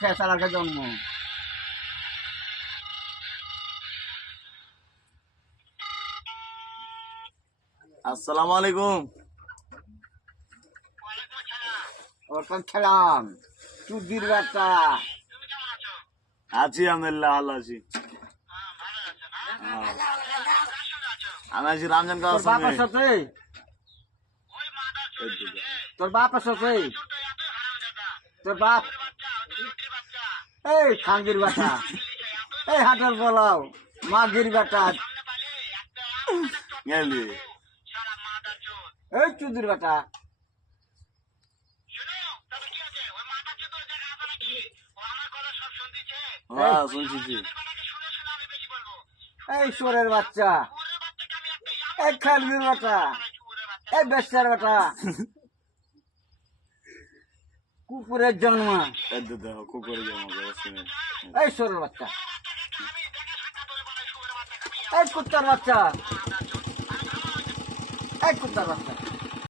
ফেসালাকে জন্ম। আসসালামু আলাইকুম। ওরকম খেলাম চুদির বাচ্চা। আছি আলহামদুলিল্লাহ, ভালো আছি। আমি আছি রমজান তোর কাকার বাপের সঙ্গে। সাথে তোর বাপের সাথে তোর বাপ এই খাঙ্গির বাটা, এই হাটের বলাও মাগির বাটা, গেলি এই চুদির বাটা। হ্যাঁ শুনছি। এই সোরের বাচ্চা, এই খাঙ্গির বাটা, এই বেচার বাটা, কুকুরের জন্ম। কুকুরে জমা এই সোরের বাচ্চা, এই কুত্তার বাচ্চা, এই কুত্তার বাচ্চা।